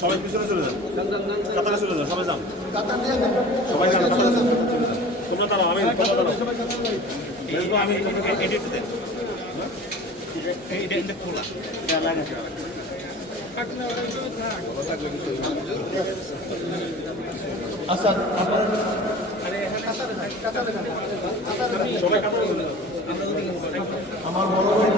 সবাই পিছনে চলে যান। কাতারে চলে যান, সবাই যান। সবাই চলে যান। তোমরা দাঁড়াও, আমি তোমরা দেখব আমি এটা আচ্ছা আপনারা আমার বড় ভাই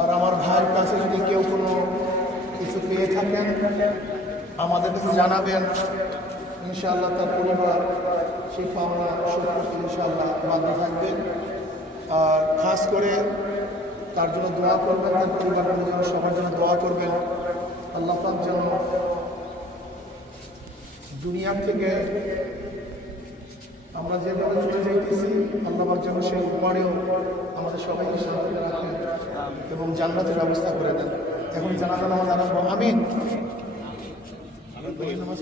আর আমার ভাইয়ের কাছে যদি কেউ কোনো কিছু পেয়ে থাকেন, আমাদের কাছে জানাবেন। ইনশাআল্লাহ তার পরিবার সেই পাওনা করতে ইনশাআল্লাহ বাধ্য থাকবেন আর খাস করে তার জন্য দোয়া করবেন, তার পরিবারের জন্য সবার জন্য দোয়া করবেন। আল্লাহ যেন দুনিয়ার থেকে আমরা যেভাবে চলে যাইতেছি আল্লাহ পাক যেন সেই উপমারেও আমাদের সবাইকে শান্তিতে রাখেন এবং জান্নাতের ব্যবস্থা করে দেন। এখন জানাজা নামাজ আরম্ভ আমিন। নামাজ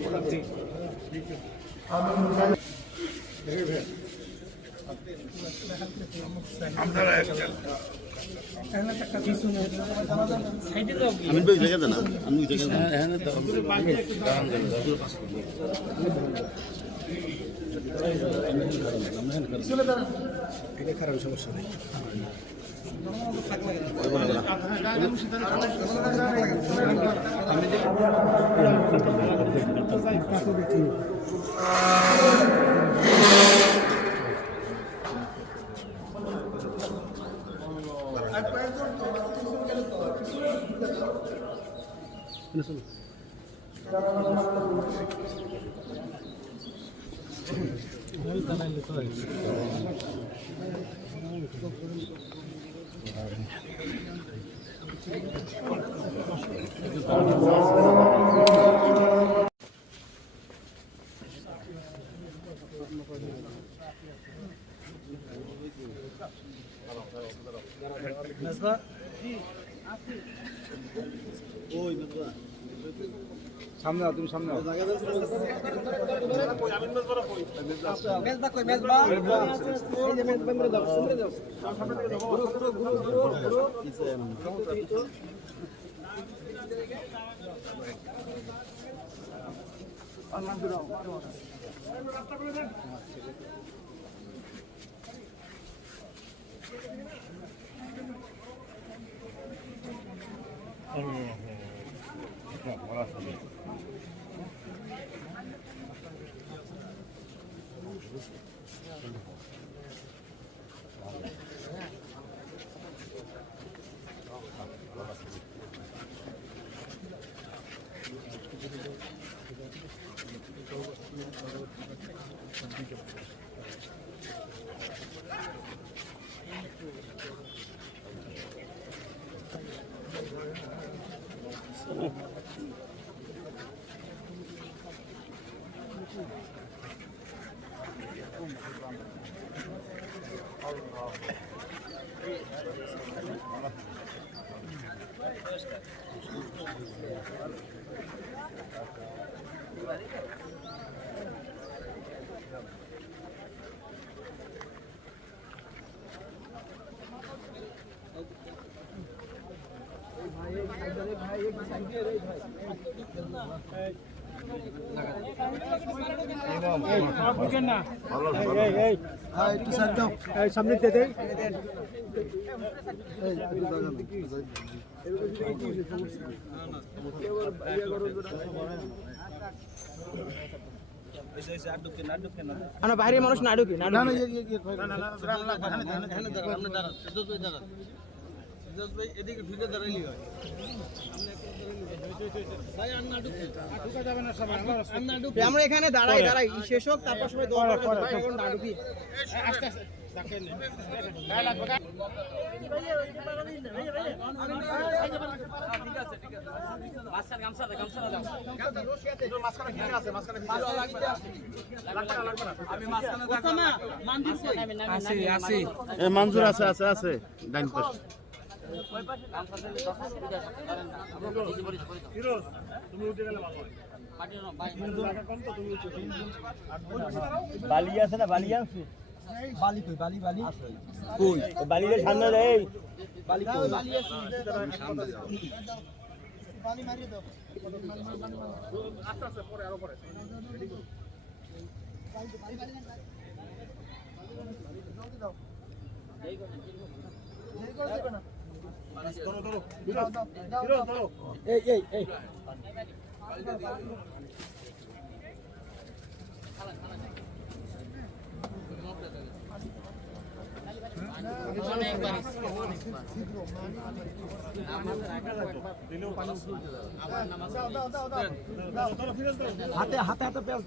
পড়াচ্ছি আমিন মুজাহিদ। আমি তো জায়গা দেন আমি জায়গা দেন সামনে তুমি সামনে আও। মেজবা 干活了，兄弟。কই মেজবা এই যে মেজবা মেরে দাও মেরে দাও সামনে দিয়ে আমরা বাইরে মানুষ না ঢুকি না না ফিরোজ ভাই এদিকে ভিডিও দাঁড়াইলি হয়। আমার এখানে দাঁড়াই দাঁড়াই। শেষ হোক তারপর সবাই দোয়া এখন আস্তে আস্তে ভিড় মানজির কই? আসি আসি। মঞ্জুর আছে আছে আছে। ডাইন পাশে। ফিরোজ তুমি উঠে গেলে ভালো হয় টাকা কম তো তুমি উঠে বালি আছে না? বালি আছে বালি কই? বালি বালি? কই? বালির সামনে রে বালি কই? বালি আছে পানি মারিয়ে দাও। আস্তে আস্তে পরে আরও পরে ধরো ধরো ফিরোজ ফিরোজ ধরো এই এই এই দিলেও পানি দাও দাও দাও দাও ধরো ফিরোজ ধরো হাতে হাতে হাতে পেঁয়াজ